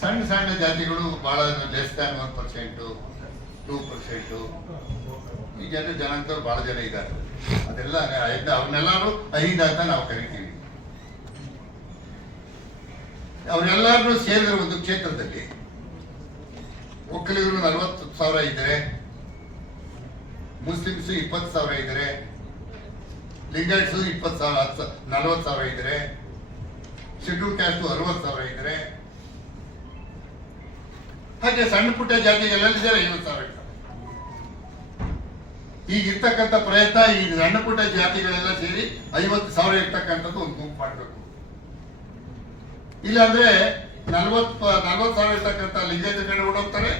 ಸಣ್ಣ ಸಣ್ಣ ಜಾತಿಗಳು ಬಹಳ ಲೆಸ್ ದ್ಯಾನ್ 1%, 2%. ಈ ಜನಾಂಗದವ್ರು ಬಹಳ ಜನ ಇದ್ದಾರೆ. ಅದೆಲ್ಲ ಅವ್ರನ್ನೆಲ್ಲರೂ ಅಹಿಂದ ಅಂತ ನಾವು ಕರಿತೀವಿ. ಅವರೆಲ್ಲರೂ ಸೇರಿದ್ರೆ ಒಂದು ಕ್ಷೇತ್ರದಲ್ಲಿ ಒಕ್ಕಲಿಗರು 40,000 ಇದ್ದಾರೆ, ಮುಸ್ಲಿಮ್ಸ್ 20,000 ಇದ್ದಾರೆ, ಲಿಂಗಾಯಟ್ಸು 40,000 ಇದ್ದಾರೆ, ಶೆಡ್ಯೂಲ್ ಕ್ಯಾಸ್ಟ್ 60,000 ಇದ್ದಾರೆ. ಹಾಗೆ ಸಣ್ಣ ಪುಟ್ಟ ಜಾತಿಗಳೆಲ್ಲಿದ್ದಾರೆ 50,000 ಇರ್ತಾರೆ. ಈಗ ಇರ್ತಕ್ಕಂಥ ಪ್ರಯತ್ನ ಈ ಸಣ್ಣ ಪುಟ್ಟ ಜಾತಿಗಳೆಲ್ಲ ಸೇರಿ 50,000 ಇರ್ತಕ್ಕಂಥದ್ದು ಒಂದು ಗುಂಪು ಮಾಡಬೇಕು. ಇಲ್ಲಾಂದ್ರೆ 40,000 ಇರ್ತಕ್ಕಂಥ ಲಿಂಗಾಯತ ಕಡೆ ಓಡೋಗ್ತಾರೆ,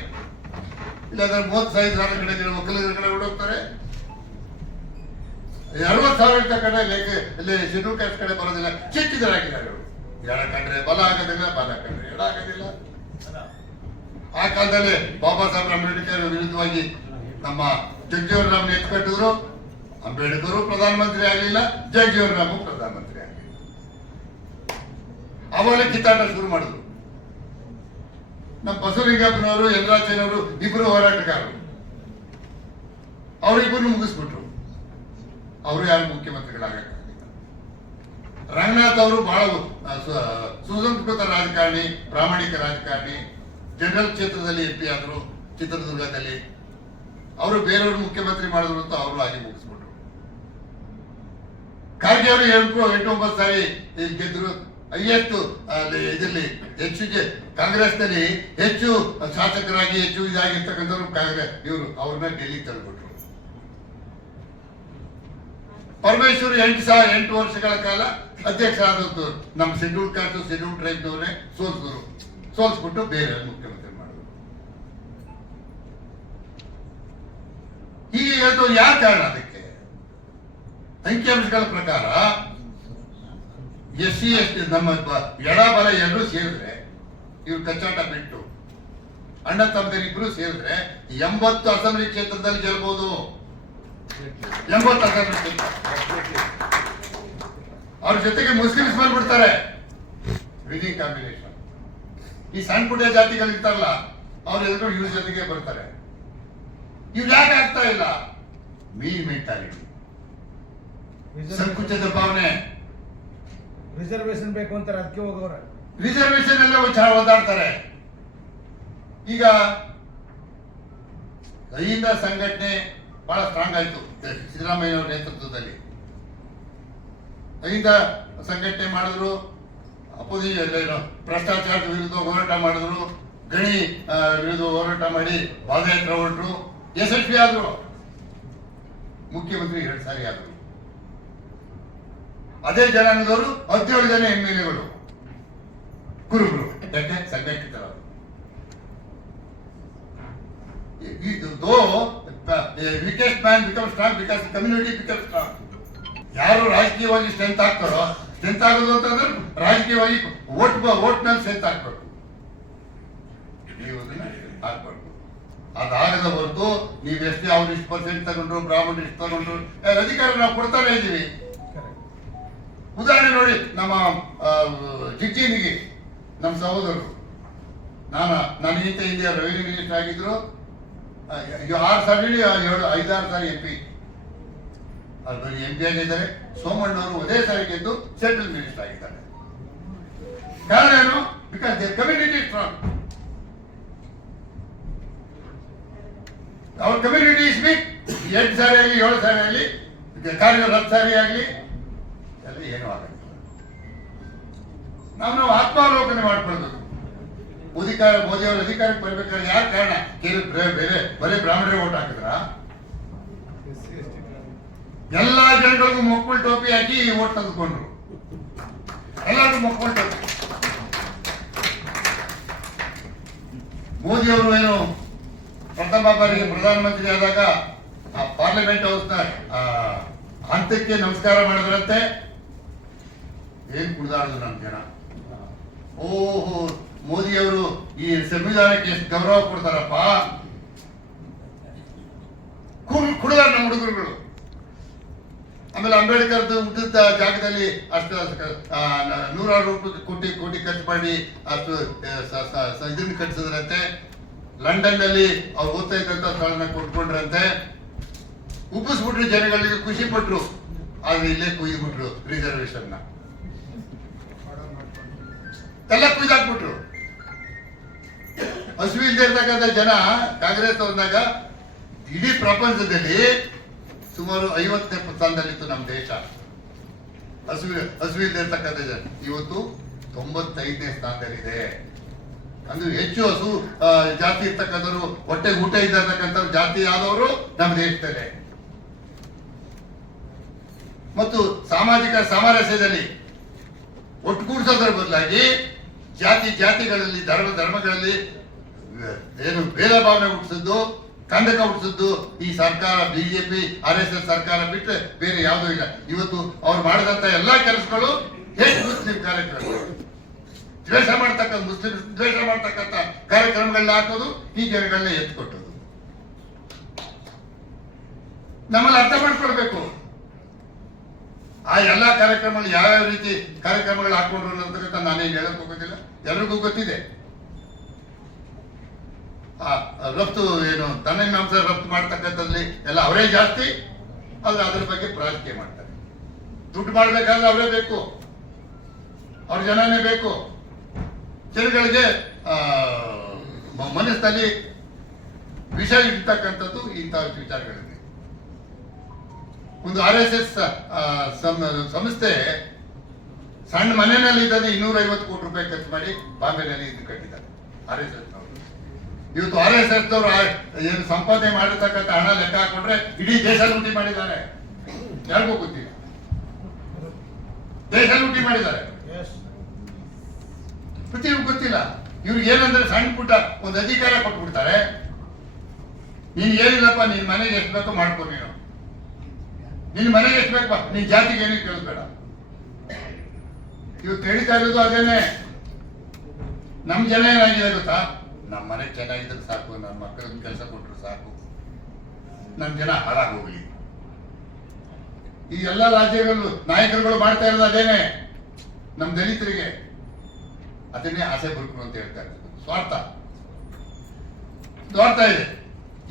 ಇಲ್ಲಾಂದ್ರೆ 35,000 ಕಡೆ ಒಕ್ಕಲಿಗರ ಕಡೆ ಓಡೋಗ್ತಾರೆ. 60,000 ಇರ್ತಕ್ಕಂಥ ಶೆಡ್ಯೂಲ್ ಕ್ಯಾಸ್ಟ್ ಕಡೆ ಬರೋದಿಲ್ಲ. ಚಿಕ್ಕಿದರಾಗಿದ್ದಾರೆ ಅವರು. ಎಡ ಕಂಡ್ರೆ ಬಲ ಆಗೋದಿಲ್ಲ, ಬಲ ಕಂಡ್ರೆ ಎಡ ಆಗೋದಿಲ್ಲ. ಆ ಕಾಲದಲ್ಲಿ ಬಾಬಾ ಸಾಹೇಬ್ ಅಂಬೇಡ್ಕರ್ ವಿರುದ್ಧವಾಗಿ ನಮ್ಮ ಜಗಜೀವನರಾಮ್ನ ಎತ್ಕಟ್ಟಿದ್ರು. ಅಂಬೇಡ್ಕರ್ ಪ್ರಧಾನಮಂತ್ರಿ ಆಗಲಿಲ್ಲ, ಜಗಜೀವನರಾಮ್ ಪ್ರಧಾನಮಂತ್ರಿ ಆಗಲಿಲ್ಲ. ಅವಾಗ ಕಿತ್ತಾಟ ಶುರು ಮಾಡಿದ್ರು. ನಮ್ಮ ಬಸವಲಿಂಗಪ್ಪನವರು, ಯಮರಾಜನವರು ಇಬ್ಬರು ಹೋರಾಟಗಾರರು. ಅವರಿಬ್ಬರು ಮುಗಿಸ್ಬಿಟ್ರು. ಅವರು ಯಾರು ಮುಖ್ಯಮಂತ್ರಿಗಳಾಗಲಿಲ್ಲ. ರಂಗನಾಥ್ ಅವರು ಬಹಳ ಸುಸಂಸ್ಕೃತ ರಾಜಕಾರಣಿ, ಪ್ರಾಮಾಣಿಕ ರಾಜಕಾರಣಿ. ಜನರಲ್ ಕ್ಷೇತ್ರದಲ್ಲಿ MP ಆದರು ಚಿತ್ರದುರ್ಗದಲ್ಲಿ. ಅವರು ಬೇರೆಯವರು ಮುಖ್ಯಮಂತ್ರಿ ಮಾಡಿದ್ರು ಅಂತ ಅವರು ಆಗಿ ಮುಗಿಸ್ಬಿಟ್ರು. ಖರ್ಗೆ ಅವರು 8-9 ಸಾರಿ ಗೆದ್ರು. ಹೈಯೆಸ್ಟ್ ಇದರಲ್ಲಿ ಹೆಚ್ಚು ಕಾಂಗ್ರೆಸ್ನಲ್ಲಿ ಹೆಚ್ಚು ಶಾಸಕರಾಗಿ ಹೆಚ್ಚು ಇದಾಗಿರ್ತಕ್ಕಂಥವ್ರು ಕಾಂಗ್ರೆಸ್. ಇವರು ಅವ್ರನ್ನ ಡೆಲ್ಲಿಗೆ ತಳ್ಳಿಬಿಟ್ರು. ಪರಮೇಶ್ವರ್ 8 ವರ್ಷಗಳ ಕಾಲ ಅಧ್ಯಕ್ಷರಾದದ್ದು ನಮ್ಮ ಶೆಡ್ಯೂಲ್ ಕಾಸ್ಟ್ ಶೆಡ್ಯೂಲ್ ಟ್ರೈಬ್ನವರೇ ಸೋಲ್ಸ್ಬಿಟ್ಟು ಬೇರೆ ಮುಖ್ಯಮಂತ್ರಿ ಮಾಡಿದ್ರು. ಹೀಗೆ ಹೇಳ್ತು. ಯಾವ ಕಾರಣ ಅದಕ್ಕೆ? ಅಂಕಿಅಂಶಗಳ ಪ್ರಕಾರ SC ST ನಮ್ಮ ಎಡ ಬಲ ಎಲ್ಲರೂ ಸೇರಿದ್ರೆ, ಇವ್ರು ಕಚ್ಚಾಟ ಬಿಟ್ಟು ಅಣ್ಣ ತಮ್ಮದಿರಿಬ್ರು ಸೇರಿದ್ರೆ 80 ಅಸೆಂಬ್ಲಿ ಕ್ಷೇತ್ರದಲ್ಲಿ ಗೆಲ್ಬಹುದು. 80 ಅಸೆಂಬ್ಲಿ ಕ್ಷೇತ್ರ. ಅವ್ರ ಜೊತೆಗೆ ಮುಸ್ಲಿಮ್ಸ್ ಬಂದ್ಬಿಡ್ತಾರೆ. Winning combination. ಈ ಸಣ್ಣ ಪುಟ್ಟ ಜಾತಿಗಳು ಇರ್ತಾರಲ್ಲ, ಅವ್ರೆಲ್ಲರೂ ಇವ್ರ ಜೊತೆಗೆ ಬರ್ತಾರೆ. ಇವ್ರು ಯಾಕೆ ಆಗ್ತಾ ಇಲ್ಲ? ಮೆಂಟಾಲಿಟಿ, ಸಂಕುಚಿತ ಭಾವನೆ. ರಿಸರ್ವೇಶನ್ ಬೇಕು ಅಂತಾರೆ, ಅದಕ್ಕೆ ಹೋಗೋರ ರಿಸರ್ವೇಶನ್ ಎಲ್ಲ ಓದಾಡ್ತಾರೆ. ಈಗ ಅಹಿಂದ ಸಂಘಟನೆ ಬಹಳ ಸ್ಟ್ರಾಂಗ್ ಆಯ್ತು ಸಿದ್ದರಾಮಯ್ಯ ಅವರ ನೇತೃತ್ವದಲ್ಲಿ. ಅಹಿಂದ ಸಂಘಟನೆ ಮಾಡಿದ್ರು, ಭ್ರಷ್ಟಾಚಾರದ ವಿರುದ್ಧ ಹೋರಾಟ ಮಾಡಿದ್ರು, ಗಣಿ ವಿರುದ್ಧ ಹೋರಾಟ ಮಾಡಿ ಪಾದಯಾತ್ರೆ ಹೊರಟರು, ಯಶಸ್ವಿ ಆದ್ರು. ಮುಖ್ಯಮಂತ್ರಿ 2 ಸಾರಿ ಆದ್ರು. ಅದೇ ಜನಾಂಗದವರು 17 ಜನ MLAಗಳು ಕುರುಬರು. ಯಾಕೆ? ಸಂಘಟಿತರು. Weakest man become strong because community become strong. ಯಾರು ರಾಜಕೀಯವಾಗಿ ಸ್ಟ್ರೆಂತ್ ಆಗ್ತಾರೋ, ಸ್ಟ್ರೆಂತ್ ಆಗೋದು ಅಂತಂದ್ರೆ ರಾಜಕೀಯವಾಗಿ ಓಟ್ ಮೇಲೆ ಸ್ಟ್ರೆಂತ್ ಹಾಕ್ಬೇಕು. ನೀವು ಹಾಕ್ಬೇಕು. ಅದಾಗದ ಹೊರತು ನೀವು ಎಷ್ಟು ಅವ್ರು ಇಷ್ಟು % ತಗೊಂಡ್ರು, ಬ್ರಾಹ್ಮಣರು ಇಷ್ಟು ತಗೊಂಡ್ರು, ಅಧಿಕಾರ ನಾವು ಕೊಡ್ತಾನೆ ಇದ್ದೀವಿ. ಉದಾಹರಣೆ ನೋಡಿ, ನಮ್ಮ ಜಿಗ್ಜಿನಿಗೆ ನಮ್ಮ ಸಹೋದರರು, ನನಗಿಂತ ಹಿಂದೆ ರೆವಿನ್ಯೂ ಮಿನಿಸ್ಟರ್ ಆಗಿದ್ರು. 6 ಸಾರಿ 5-6 ಸಾರಿ MP. MP ಆಗಿದ್ದಾರೆ. ಸೋಮಣ್ಣವರು ಒಂದೇ ಸಾರಿ ಗೆದ್ದು ಸೆಂಟ್ರಲ್ ಮಿನಿಸ್ಟರ್ ಆಗಿದ್ದಾರೆ. ಕಾರಣ ಏನು? Because their community strong. ಅವ್ರ ಕಮ್ಯುನಿಟಿ ಇಸ್ ಬಿಗ್. 8 ಸಾರಿ ಆಗಲಿ 7 ಸಾರಿ ಆಗಲಿ, ಕಾರ್ಯ 10 ಸಾರಿ ಆಗಲಿ, ಎಲ್ಲ ಏನೂ ಆಗಲ್ಲ. ನಾವು ಆತ್ಮಾವಲೋಕನೆ ಮಾಡ್ಕೊಳ್ಬೇಕು. ಮೋದಿ ಅವರ ಅಧಿಕಾರಕ್ಕೆ ಬರ್ಬೇಕಾದ್ರೆ ಯಾರ ಕಾರಣ? ಬರೀ ಬ್ರಾಹ್ಮಣರೇ ಓಟ್ ಹಾಕಿದ್ರ? ಎಲ್ಲಾ ಜನಗಳಿಗೂ ಮಕ್ಕಳು ಟೋಪಿ ಹಾಕಿ ಓಟ್ ತೆಗೆದುಕೊಂಡ್ರು. ಎಲ್ಲರಿಗೂ ಮಕ್ಕಳು ಟೋಪಿ. ಮೋದಿ ಅವರು ಏನು ಪ್ರಥಮ ಬಾರಿಗೆ ಪ್ರಧಾನಮಂತ್ರಿ ಆದಾಗ ಆ ಪಾರ್ಲಿಮೆಂಟ್ ಹೌಸ್ನ ಹಂತಕ್ಕೆ ನಮಸ್ಕಾರ ಮಾಡಿದ್ರಂತೆ. ಏನ್ ಕುಡಿದಾಡುದು ನಮ್ಮ ಜನ. ಓಹೋ, ಮೋದಿ ಅವರು ಈ ಸಂವಿಧಾನಕ್ಕೆ ಎಷ್ಟು ಗೌರವ ಕೊಡ್ತಾರಪ್ಪ. ಕುಡಿದಾರ ನಮ್ಮ ಹುಡುಗರುಗಳು. ಆಮೇಲೆ ಅಂಬೇಡ್ಕರ್ದು ಹುಟ್ಟಿದ ಜಾಗದಲ್ಲಿ ಅಷ್ಟು ನೂರಾರು ಕೋಟಿ ಖರ್ಚು ಮಾಡಿ ಅಷ್ಟು ಇದನ್ನು ಕಟ್ಟಿಸಿದ್ರಂತೆ. ಲಂಡನ್ ನಲ್ಲಿ ಅವ್ರು ಓದ್ತಾ ಇದ್ದಂತ ಸ್ಥಳನ ಕೊಟ್ಕೊಂಡ್ರಂತೆ. ಉಪ್ಪಿಸ್ಬಿಟ್ರು, ಜನಗಳಿಗೆ ಖುಷಿ ಪಟ್ರು. ಆದ್ರೆ ಇಲ್ಲೇ ಕುಯ್ದ್ಬಿಟ್ರು ರಿಸರ್ವೇಶನ್ ಎಲ್ಲ ಕುಯ್ದಾಕ್ಬಿಟ್ರು. ಹಸಿವು ಇಲ್ಲದೆ ಇರ್ತಕ್ಕಂಥ ಜನ ಕಾಂಗ್ರೆಸ್ ಬಂದಾಗ ಇಡೀ ಪ್ರಪಂಚದಲ್ಲಿ ಸುಮಾರು 50ನೇ ಸ್ಥಾನದಲ್ಲಿತ್ತು ನಮ್ಮ ದೇಶ. ಹಸಿವು ಇಲ್ಲದೆ ಇರ್ತಕ್ಕಂಥ ಜನ ಇವತ್ತು 95ನೇ ಸ್ಥಾನದಲ್ಲಿದೆ. ಅಂದ್ರೆ ಹೆಚ್ಚು ಹಸು ಜಾತಿ ಇರ್ತಕ್ಕಂಥವ್ರು, ಹೊಟ್ಟೆ ಊಟ ಇದ್ದಕ್ಕಂಥವ್ರು ಜಾತಿ ಆದವರು ನಮ್ಮ ದೇಶದಲ್ಲೇ. ಮತ್ತು ಸಾಮಾಜಿಕ ಸಾಮರಸ್ಯದಲ್ಲಿ ಒಟ್ಟುಗೂಡಿಸೋದ್ರ ಬದಲಾಗಿ ಜಾತಿಗಳಲ್ಲಿ ಧರ್ಮಗಳಲ್ಲಿ ಏನು ಭೇದ ಭಾವನೆ ಹುಟ್ಟಿಸಿದ್ದು, ಕಂದಕ ಹುಟ್ಟಿಸಿದ್ದು ಈ ಸರ್ಕಾರ, ಬಿಜೆಪಿ RSS ಸರ್ಕಾರ ಬಿಟ್ಟರೆ ಬೇರೆ ಯಾವುದೂ ಇಲ್ಲ. ಇವತ್ತು ಅವ್ರು ಮಾಡಿದಂತ ಎಲ್ಲಾ ಕೆಲಸಗಳು ಹೇಟ್ ಮುಸ್ಲಿಂ ಕಾರ್ಯಕ್ರಮಗಳು, ಮುಸ್ಲಿಂ ದ್ವೇಷ ಮಾಡ್ತಕ್ಕಂಥ ಕಾರ್ಯಕ್ರಮಗಳನ್ನ ಹಾಕೋದು, ಈ ಜನಗಳನ್ನ ಎತ್ಕೊಟ್ಟೋದು. ನಮ್ಮಲ್ಲಿ ಅರ್ಥ ಮಾಡ್ಕೊಳ್ಬೇಕು. ಆ ಎಲ್ಲಾ ಕಾರ್ಯಕ್ರಮಗಳು ಯಾವ್ಯಾವ ರೀತಿ ಕಾರ್ಯಕ್ರಮಗಳು ಹಾಕೊಂಡ್ರು ಅನ್ನೋದಕ್ಕಂತ ನಾನೇನು ಹೇಳಕ್ ಹೋಗೋದಿಲ್ಲ, ಎಲ್ರಿಗೂ ಗೊತ್ತಿದೆ. ರಫ್ತು ಏನು ತನ್ನ ಮಾಂಸ ರಫ್ತು ಮಾಡ್ತಕ್ಕಂಥದ್ರಲ್ಲಿ ಎಲ್ಲ ಅವರೇ ಜಾಸ್ತಿ, ಆದ್ರೆ ಅದ್ರ ಬಗ್ಗೆ ರಾಜಕೀಯ ಮಾಡ್ತಾರೆ. ದುಡ್ಡು ಮಾಡ್ಬೇಕಾದ್ರೆ ಅವರೇ ಬೇಕು, ಅವ್ರ ಜನನೇ ಬೇಕು. ಜನಗಳಿಗೆ ಮನಸ್ಸಲ್ಲಿ ವಿಷ ಇರ್ತಕ್ಕಂಥದ್ದು ಇಂತಹ ವಿಚಾರಗಳಿದೆ. ಒಂದು RSS ಸಂಸ್ಥೆ ಸಣ್ಣ ಮನೆಯಲ್ಲಿ ಇದ್ದಲ್ಲಿ 250 ಕೋಟಿ ರೂಪಾಯಿ ಖರ್ಚು ಮಾಡಿ ಬಾಂಬೆನಲ್ಲಿ ಇದು ಕಟ್ಟಿದ್ದಾರೆ RSS ನವರು. ಇವತ್ತು RSS ನವರು ಏನು ಸಂಪಾದನೆ ಮಾಡಿರ್ತಕ್ಕಂಥ ಹಣ ಲೆಕ್ಕ ಹಾಕೊಂಡ್ರೆ ಇಡೀ ದೇಶ ಲೂಟಿ ಮಾಡಿದ್ದಾರೆ. ಯಾರಿಗೂ ಗೊತ್ತಿಲ್ಲ, ದೇಶ ಲೂಟಿ ಮಾಡಿದ್ದಾರೆ, ಪ್ರತಿಯೊಬ್ಬರು ಗೊತ್ತಿಲ್ಲ. ಇವ್ರಿಗೆ ಏನಂದ್ರೆ ಸಣ್ಣ ಪುಟ್ಟ ಒಂದು ಅಧಿಕಾರ ಕೊಟ್ಬಿಡ್ತಾರೆ. ನೀನ್ ಏನಿಲ್ಲಪ್ಪ, ನಿನ್ ಮನೆಗೆ ಎಷ್ಟು ಬೇಕೋ ಮಾಡ್ಕೊ, ನಿನ್ ಮನೆಗೆ ಎಷ್ಟು ಬೇಕಪ್ಪ, ನಿನ್ ಜಾತಿಗೆ ಏನಕ್ಕೆ ಕೇಳಬೇಡ. ಇವತ್ತು ಹೇಳ್ತಾ ಇರೋದು ಅದೇನೆ. ನಮ್ ಜನ ಏನಾಗಿದೆ ಗೊತ್ತಾ, ನಮ್ಮ ಮನೆ ಚೆನ್ನಾಗಿದ್ರೆ ಸಾಕು, ನನ್ನ ಮಕ್ಕಳಿಗೆ ಕೆಲಸ ಕೊಟ್ಟರು ಸಾಕು, ನಮ್ ಜನ ಹಾಳಾಗಿ ಹೋಗ್ಲಿ. ಈ ಎಲ್ಲ ರಾಜ್ಯಗಳು ನಾಯಕರುಗಳು ಮಾಡ್ತಾ ಇರೋದು ಅದೇನೆ. ನಮ್ ದಲಿತರಿಗೆ ಅದನ್ನೇ ಆಸೆ ಬರ್ಕೊಂಡು ಅಂತ ಹೇಳ್ತಾ ಇರ್ತಾರೆ. ಸ್ವಾರ್ಥ ಇದೆ.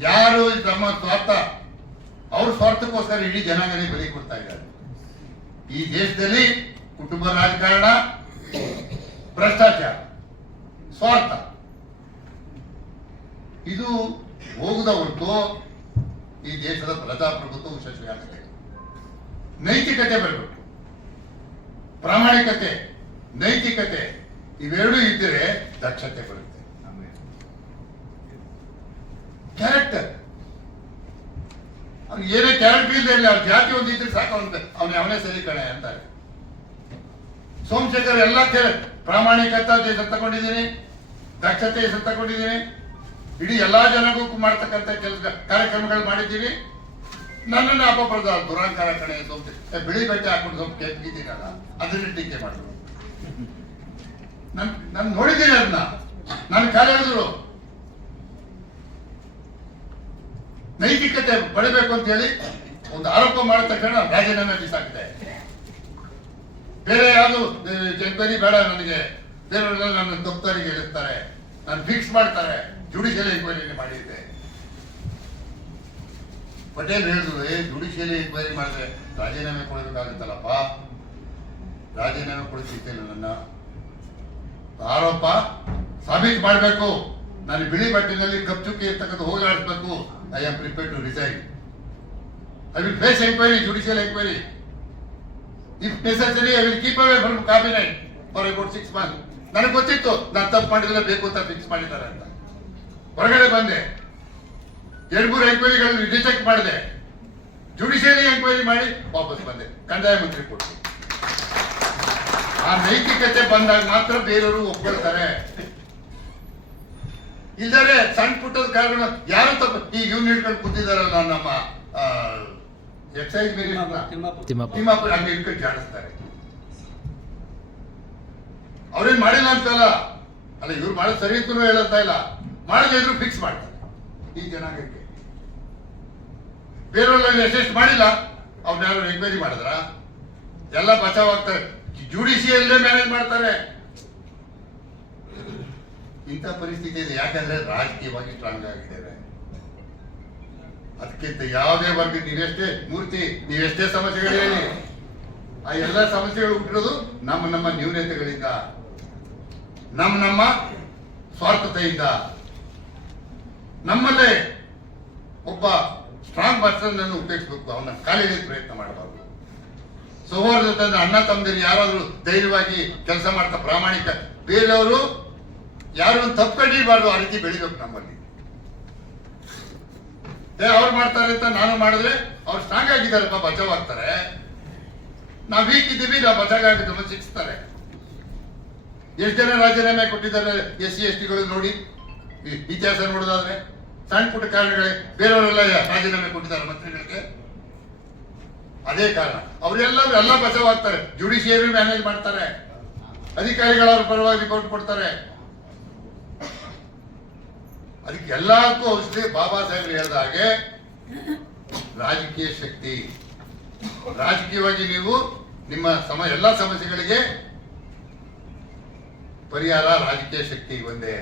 ಯಾರು ತಮ್ಮ ಸ್ವಾರ್ಥ, ಅವ್ರ ಸ್ವಾರ್ಥಕ್ಕೋಸ್ಕರ ಇಡೀ ಜನಾಂಗನೇ ಬಲಿ ಕೊಡ್ತಾ ಇದ್ದಾರೆ. ಈ ದೇಶದಲ್ಲಿ ಕುಟುಂಬ ರಾಜಕಾರಣ, ಭ್ರಷ್ಟಾಚಾರ, ಸ್ವಾರ್ಥ ಇದು ಹೋಗದ ಹೊರತು ಈ ದೇಶದ ಪ್ರಜಾಪ್ರಭುತ್ವ ಯಶಸ್ವಿ ಆಗುತ್ತೆ. ನೈತಿಕತೆ ಬರಬೇಕು, ಪ್ರಾಮಾಣಿಕತೆ, ನೈತಿಕತೆ ಇವೆರಡೂ ಇದ್ದರೆ ದಕ್ಷತೆ ಬರುತ್ತೆ. ಕ್ಯಾರೆಕ್ಟರ್, ಅವ್ನು ಏನೇ ಕ್ಯಾರೆಕ್ಟರ್ ಇಲ್ಲದೆ ಇರಲಿ, ಅವ್ರ ಜಾತಿ ಒಂದಿದ್ರೆ ಸಾಕು, ಅವನೇ ಸರಿ ಕಣೆ ಅಂತಾರೆ. ಸೋಮಶೇಖರ್ ಎಲ್ಲ ಪ್ರಾಮಾಣಿಕತೆ ತಗೊಂಡಿದ್ದೀನಿ, ದಕ್ಷತೆ ತಗೊಂಡಿದ್ದೀನಿ, ಇಡೀ ಎಲ್ಲಾ ಜನಗೂ ಮಾಡ್ತಕ್ಕಂಥ ಕೆಲಸ ಕಾರ್ಯಕ್ರಮಗಳು ಮಾಡಿದ್ದೀನಿ. ನನ್ನನ್ನು ಅಪಪ್ರದ ದುರಾಂಕಾರ ಕಣೆ ಸೋಮಶೇಖರ್, ಬಿಳಿ ಬಟ್ಟೆ ಹಾಕೊಂಡು ಸ್ವಲ್ಪ ಕೆಟ್ಟಿದ್ದೀನಲ್ಲ, ಅದನ್ನ ಟೀಕೆ ಮಾಡಿದ್ರು. ನಾನು ನೋಡಿದ್ದೀನಿ ಅದನ್ನ, ನನ್ನ ಕಾಲೇಜರು ನೈತಿಕತೆ ಪಡಿಬೇಕು ಅಂತ ಹೇಳಿ ಒಂದು ಆರೋಪ ಮಾಡಿದ ತಕ್ಷಣ ರಾಜೀನಾಮೆ ಬಿಸಾಕಿದೆ. ಬೇರೆ ಯಾವುದು ಎಂಕ್ವೈರಿ ಬೇಡ ನನಗೆ, ಬೇರೆಯವರೆಲ್ಲ ನನ್ನ ದಫ್ತರಿಗೆ ಇಳಿಸ್ತಾರೆ, ನಾನು ಫಿಕ್ಸ್ ಮಾಡ್ತಾರೆ, ಜುಡಿಷಿಯಲ್ ಎಂಕ್ವೈರಿ ಮಾಡಿದ್ದೆ. ಪಟೇಲ್ ಹೇಳಿದ್ರು, ಜುಡಿಷಿಯಲ್ ಎಂಕ್ವೈರಿ ಮಾಡಿದ್ರೆ ರಾಜೀನಾಮೆ ಕೊಡಬೇಕಾಗುತ್ತಲ್ಲಪ್ಪ, ರಾಜೀನಾಮೆ ಕೊಡಿಸಿಲ್ಲ. ನನ್ನ ಆರೋಪ ಸಾಬೀತು ಮಾಡಬೇಕು, ನಾನು ಬಿಳಿ ಬಟ್ಟೆನಲ್ಲಿ ಕಪ್ಪುಚುಕ್ಕಿ ಇರ್ತಕ್ಕಂಥ ಹೋಗಲಾಡಿಸ್ಬೇಕು. I am prepared to resign. I will face enquiry, judicial enquiry. If necessary I will keep away from cabinet for about 6 months. ನನಗೆ ಗೊತ್ತಿತ್ತು ನಾನು ತಪ್ಪು ಮಾಡಿದ್ರೆ ಬೇಕು ಅಂತ ಫಿಕ್ಸ್ ಮಾಡಿದ್ದಾರೆ ಅಂತ. ಹೊರಗಡೆ ಬಂದೆ, 2-3 ಎಂಕ್ವೈರಿಗಳನ್ನು ರಿಜೆಕ್ಟ್ ಮಾಡಿದೆ, ಜುಡಿಷಿಯಲಿ ಎಂಕ್ವೈರಿ ಮಾಡಿ ವಾಪಸ್ ಬಂದೆ, ಕಂದಾಯ ಮಂತ್ರಿ ಕೊಟ್ಟು. ಆ ನೈತಿಕತೆ ಬಂದಾಗ ಮಾತ್ರ ಬೇರೆಯವರು ಒಪ್ಕೊಳ್ತಾರೆ. ಇಲ್ಲದ್ರೆ ಸಣ್ಣ ಪುಟ್ಟದ ಕಾರಣ ಯಾರು ತಪ್ಪ, ಈ ಯೂನಿಟ್ಗಳು ಕೂತಿದಾರಲ್ಲ ನಮ್ಮ ಎಕ್ಸೈಸ್ ತಿಮ್ಮಾಪುರ ಹಂಗೆ ಇಟ್ಕೊಂಡು ಜಾಡಿಸ್ತಾರೆ. ಅವ್ರೇನ್ ಮಾಡಿಲ್ಲ ಅಂತಲ್ಲ, ಅಲ್ಲ ಇವ್ರು ಮಾಡೋದು ಸರಿ ಅಂತೂ ಹೇಳುತ್ತಾ ಇಲ್ಲ, ಮಾಡದೇ ಇದ್ರು ಫಿಕ್ಸ್ ಮಾಡ್ತಾರೆ. ಈ ಜನಾಂಗಕ್ಕೆ ಬೇರೆಯವ್ರಲ್ಲಿ ಎಷ್ಟೆಷ್ಟು ಮಾಡಿಲ್ಲ, ಅವ್ರನ್ನ ಯಾರು ಎಂಕ್ವೈರಿ ಮಾಡಿದ್ರ? ಎಲ್ಲ ಬಚಾವ್ ಆಗ್ತಾರೆ, ಜುಡಿಷಿಯಲ್ಲೇ ಮ್ಯಾನೇಜ್ ಮಾಡ್ತಾರೆ. ಇಂಥ ಪರಿಸ್ಥಿತಿ ಇದೆ. ಯಾಕಂದ್ರೆ ರಾಜಕೀಯವಾಗಿ ಸ್ಟ್ರಾಂಗ್ ಆಗಿದ್ದೇವೆ. ಅದಕ್ಕಿಂತ ಯಾವುದೇ ವರ್ಗ ನೀವೆಷ್ಟೇ ಮೂರ್ತಿ, ನೀವೆಷ್ಟೇ ಸಮಸ್ಯೆಗಳು ಹೇಳಿ, ಆ ಎಲ್ಲ ಸಮಸ್ಯೆಗಳು ಹುಟ್ಟಿರೋದು ನಮ್ಮ ನ್ಯೂನತೆಗಳಿಂದ, ನಮ್ಮ ಸ್ವಾರ್ಥತೆಯಿಂದ. ನಮ್ಮಲ್ಲೇ ಒಬ್ಬ ಸ್ಟ್ರಾಂಗ್ ಪರ್ಸನ್ ಅನ್ನು ಉಪಯೋಗಿಸಬೇಕು, ಅವನ ಕಾಲೇಜಲ್ಲಿ ಪ್ರಯತ್ನ ಮಾಡಬಾರ್ದು. ಸೌಹಾರ್ದತೆ ಅಣ್ಣ ತಮ್ಮದಿರು ಯಾರಾದ್ರೂ ಧೈರ್ಯವಾಗಿ ಕೆಲಸ ಮಾಡ್ತಾ ಪ್ರಾಮಾಣಿಕ, ಬೇರೆಯವರು ಯಾರು ತಪ್ಪು ಕಂಡಿರಬಾರ್ದು, ಆ ರೀತಿ ಬೆಳಿಬೇಕು ನಮ್ಮಲ್ಲಿ. ಅವ್ರು ಮಾಡ್ತಾರೆ ಅಂತ ನಾನು ಮಾಡಿದ್ರೆ ಅವ್ರು ಸ್ಟ್ರಾಂಗ್ ಆಗಿದ್ದಾರಪ್ಪ, ಬಚಾವ್ ಆಗ್ತಾರೆ. ನಾವು ವೀಕ್ ಇದ್ದೀವಿ, ನಾವು ಬಚಾವ್ ಆಗಿದ್ದು ಶಿಕ್ಷಿಸ್ತಾರೆ. ಎಷ್ಟು ಜನ ರಾಜೀನಾಮೆ ಕೊಟ್ಟಿದ್ದಾರೆ SC ST ಗಳು ನೋಡಿ, ಇತಿಹಾಸ ನೋಡೋದಾದ್ರೆ ಸಣ್ಣ ಪುಟ್ಟ ಕಾರಣಗಳೇ. ಬೇರೆಯವರೆಲ್ಲ ರಾಜೀನಾಮೆ ಕೊಟ್ಟಿದ್ದಾರೆ ಮಂತ್ರಿಗಳಿಗೆ, ಅದೇ ಕಾರಣ. ಅವರೆಲ್ಲರೂ ಎಲ್ಲ ಬಚಾವ್ ಆಗ್ತಾರೆ. ಜುಡಿಷಿಯರಿ ಮ್ಯಾನೇಜ್ ಮಾಡ್ತಾರೆ, ಅಧಿಕಾರಿಗಳವ್ರ ಪರವಾಗಿ ರಿಪೋರ್ಟ್ ಕೊಡ್ತಾರೆ. ಅದಕ್ಕೆ ಎಲ್ಲಕ್ಕೂ ಔಷಧಿ ಬಾಬಾ ಸಾಹೇಬ್ ಹೇಳಿದ ಹಾಗೆ ರಾಜಕೀಯ ಶಕ್ತಿ. ರಾಜಕೀಯವಾಗಿ ನೀವು ನಿಮ್ಮ ಎಲ್ಲ ಸಮಸ್ಯೆಗಳಿಗೆ ಪರಿಹಾರ ರಾಜಕೀಯ ಶಕ್ತಿ ಒಂದೇ.